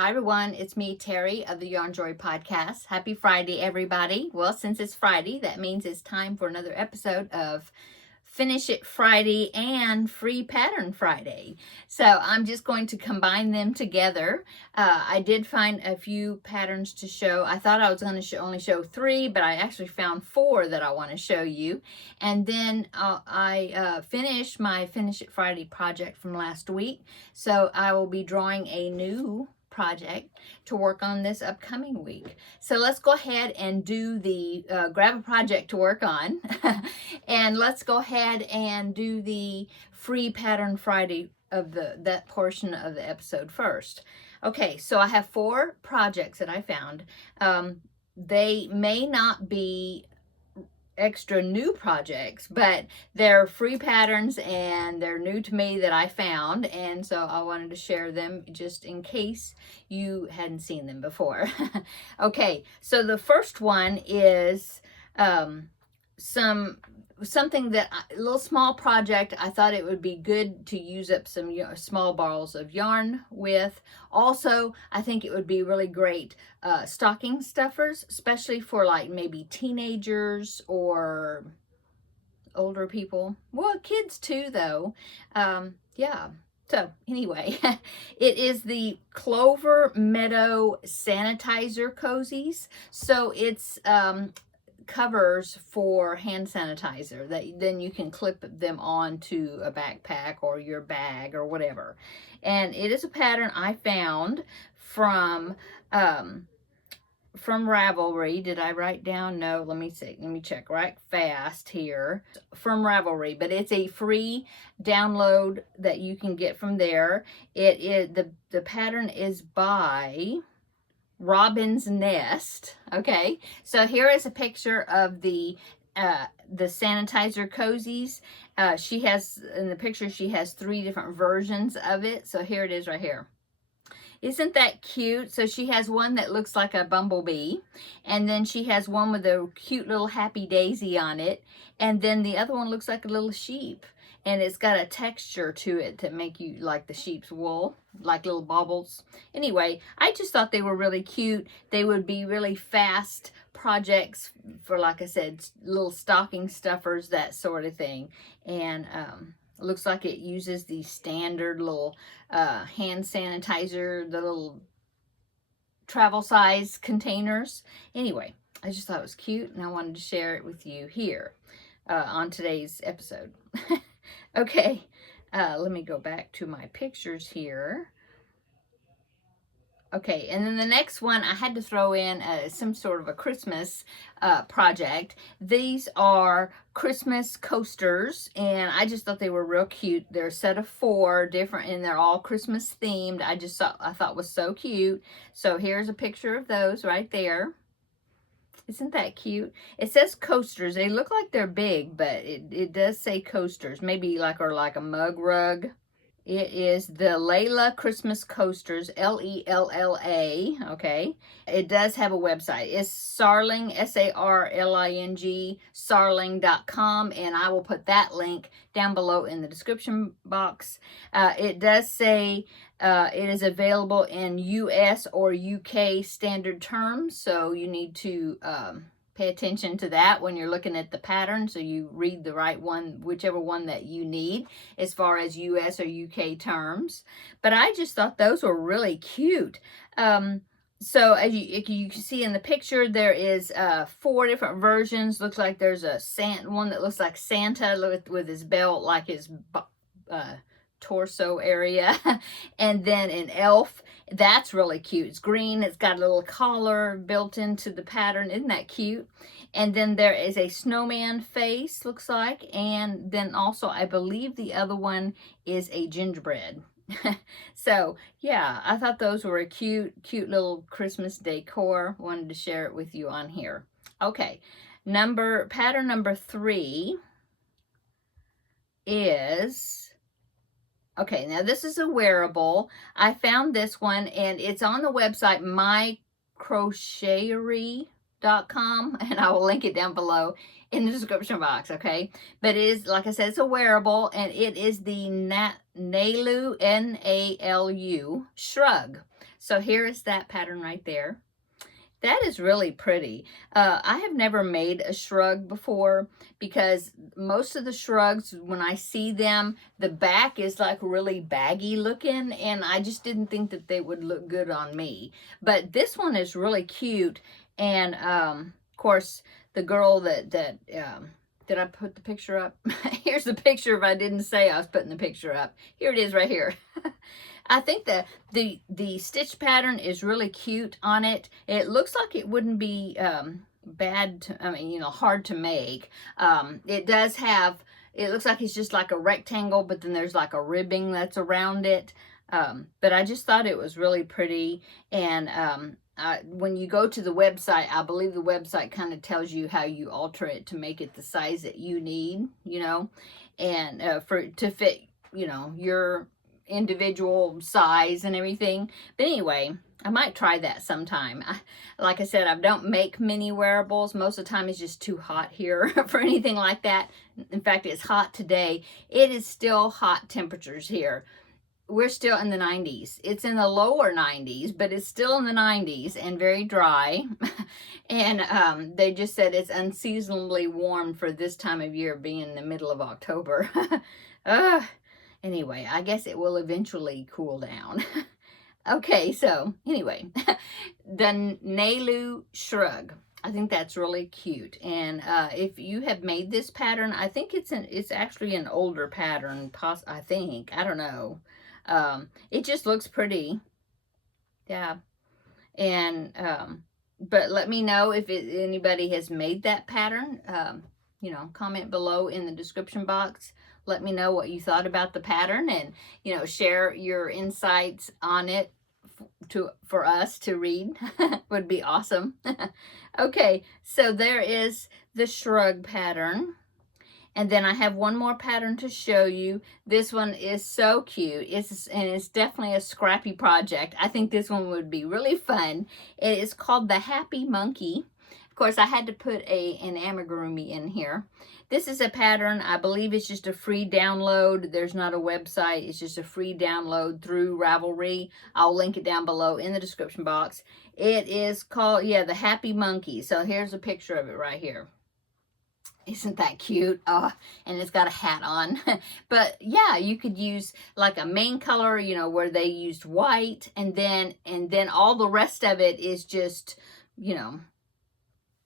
Hi everyone, it's me, Terry of the Yarn Joy Podcast. Happy Friday, everybody. Well, since it's Friday, that means it's time for another episode of Finish It Friday and Free Pattern Friday. So I'm just going to combine them together. I did find a few patterns to show. I thought I was going to only show 3, but I actually found 4 that I want to show you. And then I finished my Finish It Friday project from last week. So I will be drawing a new project to work on this upcoming week. So let's go ahead and do the grab a project to work on and let's go ahead and do the free pattern Friday of that portion of the episode first. Okay, so I have 4 projects that I found. They may not be extra new projects, but they're free patterns and they're new to me that I found, and so I wanted to share them just in case you hadn't seen them before. Okay, so the first one is something that a little small project. I thought it would be good to use up some small balls of yarn with. Also, I think it would be really great stocking stuffers, especially for like maybe teenagers or older people. Well, kids too, though. Yeah. So anyway, it is the Clover Meadow Sanitizer Cozies. So it's covers for hand sanitizer that then you can clip them onto a backpack or your bag or whatever. And it is a pattern I found from Ravelry. Did I write down? No, let me see. Let me check right fast here. From Ravelry, but it's a free download that you can get from there. It is the pattern is by Robin's Nest. Okay, so here is a picture of the sanitizer cozies. She has, in the picture, she has 3 different versions of it. So here it is right here. Isn't that cute? So she has one that looks like a bumblebee, and then she has one with a cute little happy daisy on it, and then the other one looks like a little sheep, and it's got a texture to it to make you like the sheep's wool, like little bubbles. Anyway, I just thought they were really cute. They would be really fast projects for, like I said, little stocking stuffers, that sort of thing. And looks like it uses the standard little hand sanitizer, the little travel size containers. Anyway, I just thought it was cute, and I wanted to share it with you here on today's episode. Okay, let me go back to my pictures here. Okay, and then the next one, I had to throw in some sort of a Christmas project. These are Christmas coasters, and I just thought they were real cute. They're a set of 4 different, and they're all Christmas themed. I thought was so cute. So here's a picture of those right there. Isn't that cute? It says coasters. They look like they're big, but it does say coasters. Maybe like a mug rug. It is the Layla Christmas Coasters, L-E-L-L-A, okay? It does have a website. It's Sarling, S-A-R-L-I-N-G, sarling.com, and I will put that link down below in the description box. It does say it is available in U.S. or U.K. standard terms, so you need to pay attention to that when you're looking at the pattern, so you read the right one, whichever one that you need as far as US or UK terms. But I just thought those were really cute. So as you can see in the picture, there is 4 different versions. Looks like there's a one that looks like Santa with his belt, like his torso area, and then an elf. That's really cute. It's green. It's got a little collar built into the pattern. Isn't that cute? And then there is a snowman face, looks like, and then also I believe the other one is a gingerbread. So yeah, I thought those were a cute little Christmas decor. Wanted to share it with you on here. Okay, pattern number 3 is, okay, now this is a wearable. I found this one, and it's on the website mycrocheterie.com, and I will link it down below in the description box, okay? But it is, like I said, it's a wearable, and it is the Nalu, N-A-L-U, Shrug. So here is that pattern right there. That is really pretty. I have never made a shrug before because most of the shrugs, when I see them, the back is like really baggy looking, and I just didn't think that they would look good on me. But this one is really cute, and of course, the girl that did I put the picture up? Here's the picture if I didn't say I was putting the picture up. Here it is right here. I think the stitch pattern is really cute on it. It looks like it wouldn't be bad to, I mean, you know, hard to make. It does have, it looks like it's just like a rectangle, but then there's like a ribbing that's around it. But I just thought it was really pretty. And when you go to the website, I believe the website kind of tells you how you alter it to make it the size that you need, you know, and to fit, you know, your individual size and everything. But anyway, I might try that sometime. Like I said, I don't make mini wearables. Most of the time it's just too hot here for anything like that. In fact, it's hot today. It is still hot temperatures here. We're still in the 90s. It's in the lower 90s, but it's still in the 90s and very dry. And they just said it's unseasonably warm for this time of year, being in the middle of October. Anyway, I guess it will eventually cool down. Okay, so anyway, the Nailu Shrug. I think that's really cute. And if you have made this pattern, I think it's actually an older pattern. I think. I don't know. It just looks pretty. Yeah. And but let me know if anybody has made that pattern. You know, comment below in the description box. Let me know what you thought about the pattern, and, you know, share your insights on it for us to read. Would be awesome. Okay, so there is the shrug pattern. And then I have one more pattern to show you. This one is so cute. It's definitely a scrappy project. I think this one would be really fun. It is called the Happy Monkey. Of course, I had to put an amigurumi in here. This is a pattern. I believe it's just a free download. There's not a website. It's just a free download through Ravelry. I'll link it down below in the description box. It is called, yeah, the Happy Monkey. So here's a picture of it right here. Isn't that cute? And it's got a hat on. But yeah, you could use like a main color, you know, where they used white, and then all the rest of it is just, you know,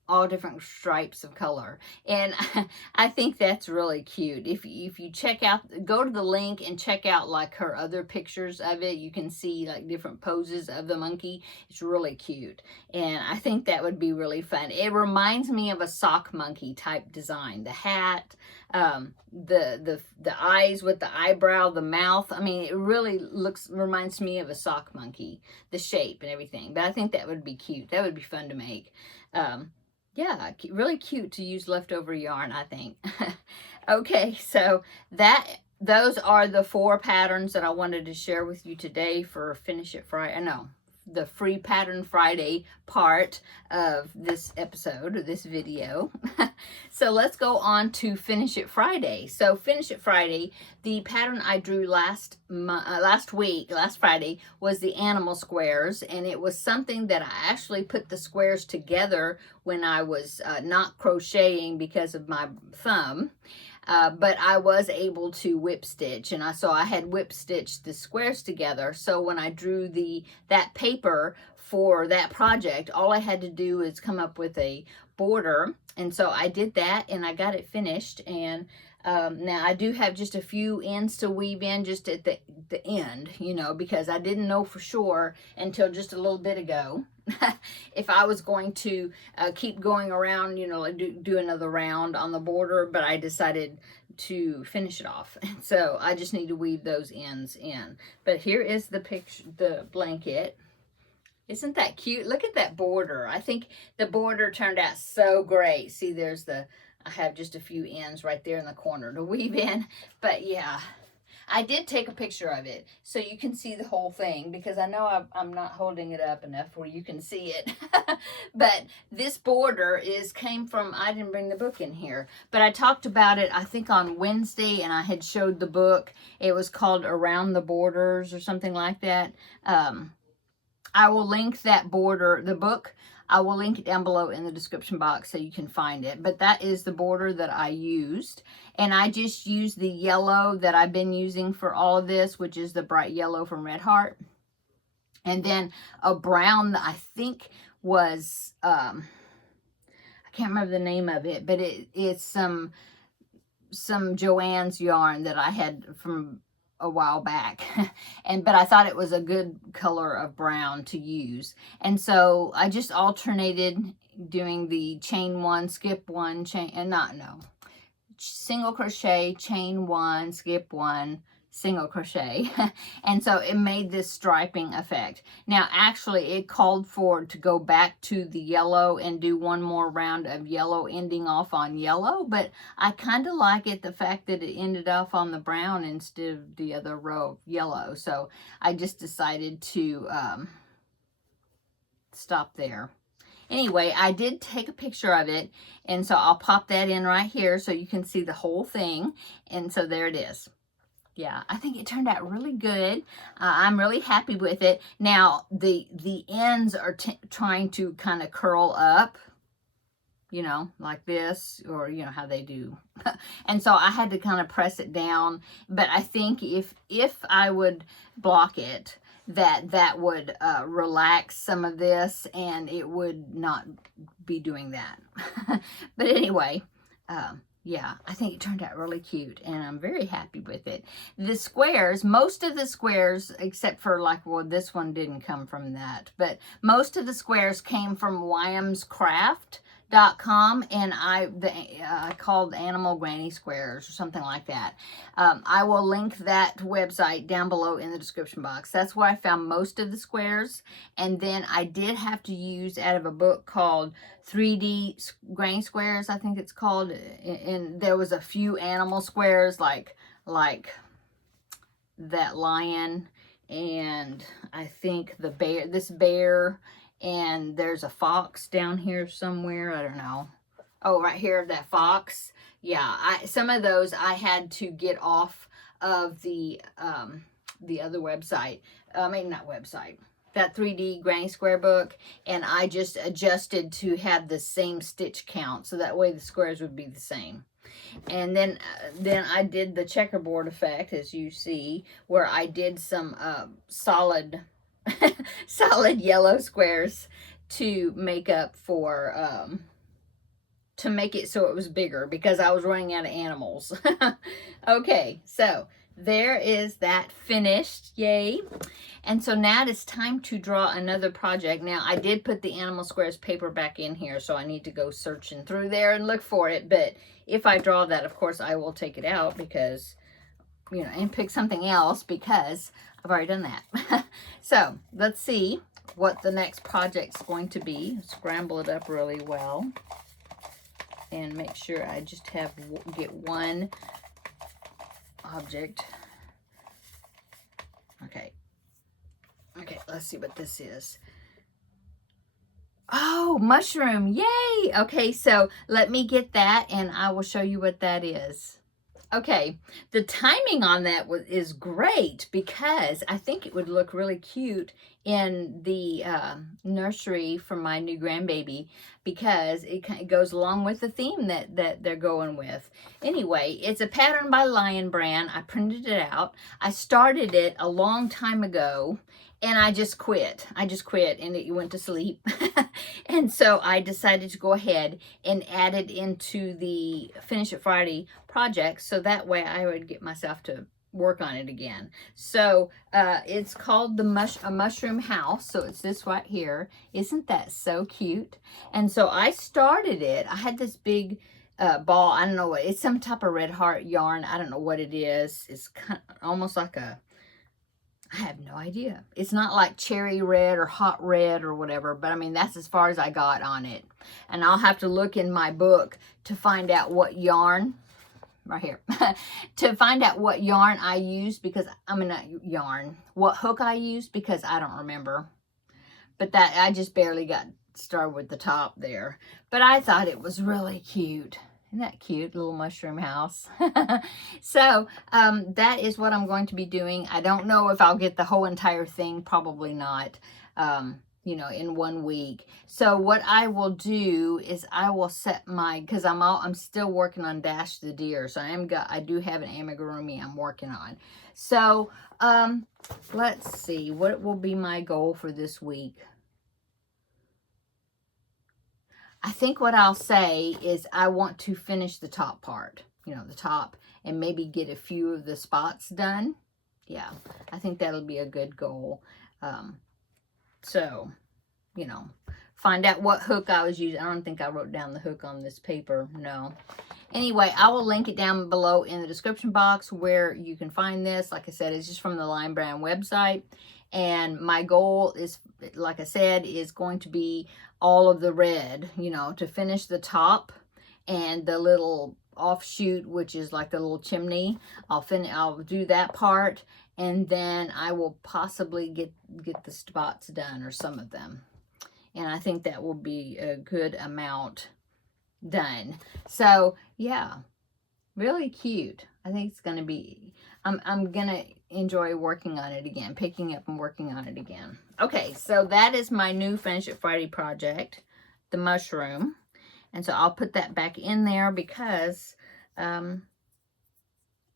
all different stripes of color. And I think that's really cute. If you check out, go to the link and check out like her other pictures of it, you can see like different poses of the monkey. It's really cute, and I think that would be really fun. It reminds me of a sock monkey type design. The hat, the eyes with the eyebrow, the mouth. I mean, it really reminds me of a sock monkey, the shape and everything. But I think that would be cute. That would be fun to make. Yeah, really cute to use leftover yarn, I think. Okay, so those are the 4 patterns that I wanted to share with you today for Finish It Friday. No, the Free Pattern Friday part of this episode, or this video. So let's go on to Finish It Friday. So Finish It Friday, the pattern I drew last Friday, was the animal squares, and it was something that I actually put the squares together when I was not crocheting because of my thumb. But I was able to whip stitch, and so I had whip stitched the squares together. So when I drew that paper for that project, all I had to do is come up with a border, and so I did that, and I got it finished. And now I do have just a few ends to weave in just at the end, you know, because I didn't know for sure until just a little bit ago if I was going to keep going around, you know, like do another round on the border, but I decided to finish it off. And so I just need to weave those ends in. But here is the picture, the blanket. Isn't that cute? Look at that border. I think the border turned out so great. See, I have just a few ends right there in the corner to weave in. But yeah, I did take a picture of it so you can see the whole thing, because I know I'm not holding it up enough where you can see it. But this border came from, I didn't bring the book in here, but I talked about it, I think, on Wednesday, and I had showed the book. It was called Around the Borders or something like that. I will link that border, the book, I will link it down below in the description box so you can find it. But that is the border that I used. And I just used the yellow that I've been using for all of this, which is the bright yellow from Red Heart. And then a brown that I think was, I can't remember the name of it, but it's some Joann's yarn that I had from a while back. But I thought it was a good color of brown to use. And so I just alternated doing the chain one, skip one, single crochet, chain one, skip one, single crochet. And so it made this striping effect. Now actually it called for to go back to the yellow and do one more round of yellow ending off on yellow, but I kind of like it the fact that it ended off on the brown instead of the other row of yellow. So I just decided to stop there. Anyway, I did take a picture of it, and so I'll pop that in right here so you can see the whole thing. And so there it is. Yeah, I think it turned out really good. I'm really happy with it. Now, the ends are trying to kind of curl up, you know, like this, or, you know, how they do. And so I had to kind of press it down. But I think if I would block it, that would relax some of this, and it would not be doing that. But anyway, yeah, I think it turned out really cute, and I'm very happy with it. The squares, most of the squares, except for like, well, this one didn't come from that, but most of the squares came from YamsCraft.com, and I called Animal Granny Squares or something like that. I will link that website down below in the description box. That's where I found most of the squares. And then I did have to use out of a book called 3D Granny Squares, I think it's called. And there was a few animal squares like that lion, and I think the bear, this bear, and there's a fox down here somewhere. I don't know. Oh, right here, that fox. Yeah, some of those I had to get off of the other website. I mean, not website. That 3D Granny Square book, and I just adjusted to have the same stitch count, so that way the squares would be the same. And then I did the checkerboard effect, as you see, where I did some solid solid yellow squares to make up for to make it so it was bigger, because I was running out of animals. Okay, so there is that finished. Yay. And so now it's time to draw another project. Now, I did put the Animal Squares paper back in here, so I need to go searching through there and look for it. But if I draw that, of course, I will take it out because, you know, and pick something else, because I've already done that. So let's see what the next project's going to be. Scramble it up really well and make sure I just get one object. Okay, let's see what this is. Oh, mushroom, yay! Okay, so let me get that and I will show you what that is. Okay, the timing on that is great, because I think it would look really cute in the nursery for my new grandbaby, because it goes along with the theme that they're going with. Anyway, it's a pattern by Lion Brand. I printed it out. I started it a long time ago, and I just quit. And it went to sleep. And so I decided to go ahead and add it into the Finish It Friday project, so that way I would get myself to work on it again. So it's called a mushroom house. So it's this right here. Isn't that so cute? And so I started it. I had this big ball. I don't know what. It's some type of Red Heart yarn. I don't know what it is. It's kind of almost like a, I have no idea. It's not like cherry red or hot red or whatever, but I mean, that's as far as I got on it. And I'll have to look in my book to find out what yarn, right here, to find out what yarn I used, because, I mean, not yarn, what hook I used, because I don't remember. But that, I just barely got started with the top there. But I thought it was really cute. Isn't that cute? Little mushroom house. So that is what I'm going to be doing. I don't know if I'll get the whole entire thing. Probably not. you know, in 1 week. So what I will do is I will set my, because I'm still working on Dash the Deer. So I do have an amigurumi I'm working on. So let's see, what will be my goal for this week? I think what I'll say is I want to finish the top part, you know, the top, and maybe get a few of the spots done. Yeah, I think that'll be a good goal. So, you know, find out what hook I was using. I don't think I wrote down the hook on this paper. No. Anyway, I will link it down below in the description box where you can find this. Like I said, it's just from the Line Brand website. And my goal is, like I said, is going to be all of the red, you know, to finish the top and the little offshoot, which is like the little chimney. I'll do that part, and then I will possibly get the spots done, or some of them. And I think that will be a good amount done. So yeah, really cute. I think it's going to be, I'm going to enjoy working on it again, picking up and working on it again. Okay, so that is my new Finish It Friday project, the mushroom. And so I'll put that back in there because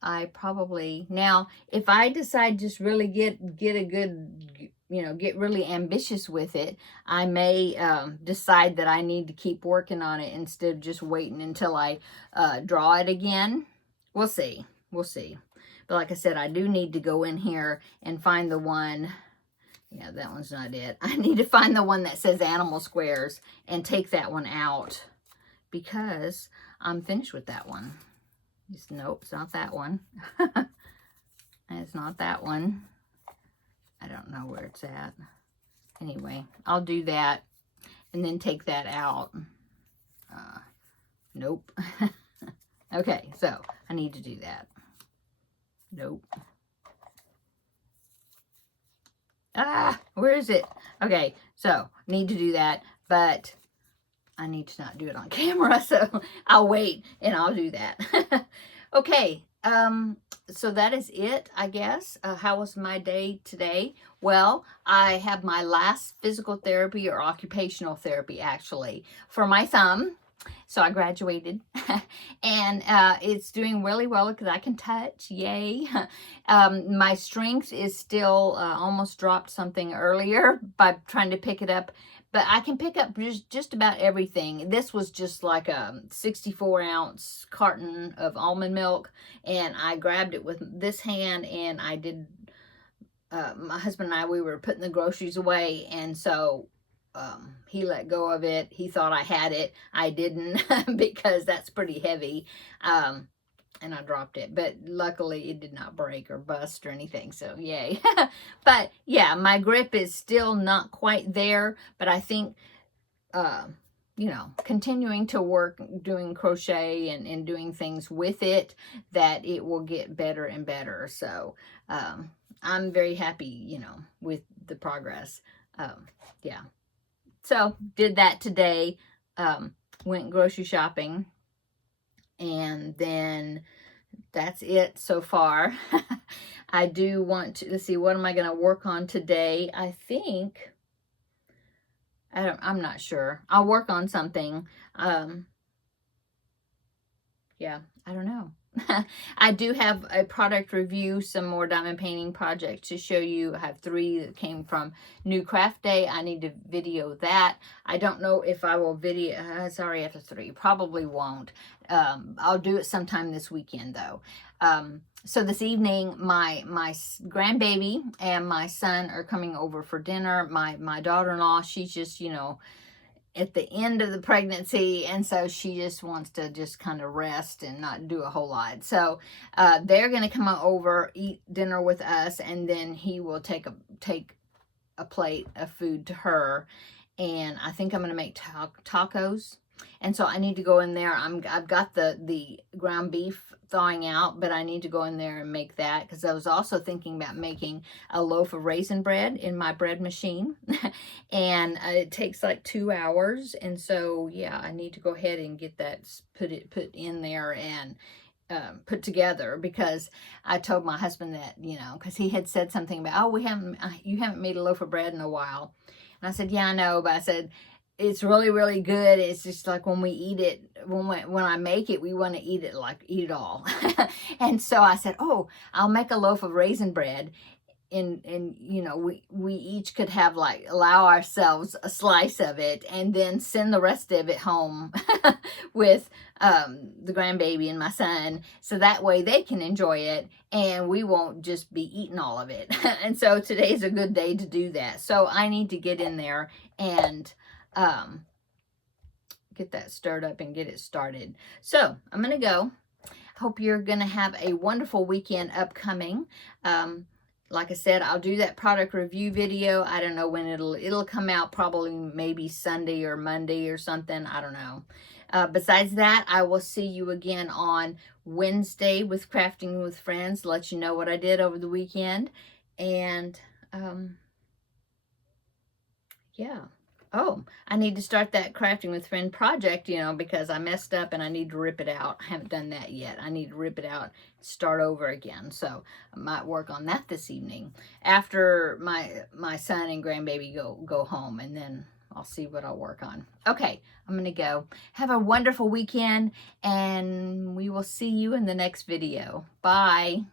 I probably, now, if I decide just really get a good, you know, get really ambitious with it, I may decide that I need to keep working on it instead of just waiting until I draw it again. We'll see. We'll see. But like I said, I do need to go in here and find the one. Yeah, that one's not it. I need to find the one that says animal squares and take that one out because I'm finished with that one. Nope, it's not that one. It's not that one. I don't know where it's at. Anyway, I'll do that and then take that out. Nope. Okay, so I need to do that. Nope. Where is it? Okay, so need to do that, but I need to not do it on camera, so I'll wait and I'll do that. Okay, so that is it, I guess. How was my day today? Well, I have my last physical therapy, or occupational therapy actually, for my thumb. So I graduated and it's doing really well because I can touch. Yay. My strength is still almost dropped something earlier by trying to pick it up. But I can pick up just about everything. This was just like a 64-ounce carton of almond milk. And I grabbed it with this hand and I did, my husband and I, we were putting the groceries away. And so he let go of it. He thought I had it. I didn't because that's pretty heavy. And I dropped it. But luckily it did not break or bust or anything. So yay. But yeah, my grip is still not quite there. But I think, you know, continuing to work, doing crochet and doing things with it, that it will get better and better. So I'm very happy, you know, with the progress. Yeah. So did that today, went grocery shopping, and then that's it so far. I do want to, let's see, what am I going to work on today? I think, I'm not sure. I'll work on something. Yeah, I don't know. I do have a product review, some more diamond painting projects to show you. I have 3 that came from New Craft Day. I need to video that. I don't know if I will video, sorry, after 3, probably won't. I'll do it sometime this weekend though. So this evening, my grandbaby and my son are coming over for dinner. My daughter-in-law, she's just, you know, at the end of the pregnancy, and so she just wants to just kind of rest and not do a whole lot. So they're going to come over, eat dinner with us, and then he will take a plate of food to her. And I think I'm going to make tacos. And so I need to go in there. I've got the ground beef thawing out, but I need to go in there and make that, because I was also thinking about making a loaf of raisin bread in my bread machine. And it takes like 2 hours. And so, yeah, I need to go ahead and get that put in there and put together, because I told my husband that, you know, because he had said something about, oh, you haven't made a loaf of bread in a while. And I said, yeah, I know, but I said, it's really, really good. It's just like when we eat it, when I make it, we want to eat it all. And so I said, oh, I'll make a loaf of raisin bread. And you know, we each could have, like, allow ourselves a slice of it, and then send the rest of it home with the grandbaby and my son, so that way they can enjoy it and we won't just be eating all of it. And so today's a good day to do that. So I need to get in there and get that stirred up and get it started. So I'm gonna go. Hope you're gonna have a wonderful weekend upcoming. Like I said, I'll do that product review video. I don't know when it'll come out, probably maybe Sunday or Monday or something. I don't know. Besides that, I will see you again on Wednesday with Crafting with Friends, let you know what I did over the weekend. And yeah. Oh, I need to start that Crafting with Friend project, you know, because I messed up and I need to rip it out. I haven't done that yet. I need to rip it out, start over again. So I might work on that this evening after my son and grandbaby go home, and then I'll see what I'll work on. Okay, I'm going to go. Have a wonderful weekend, and we will see you in the next video. Bye.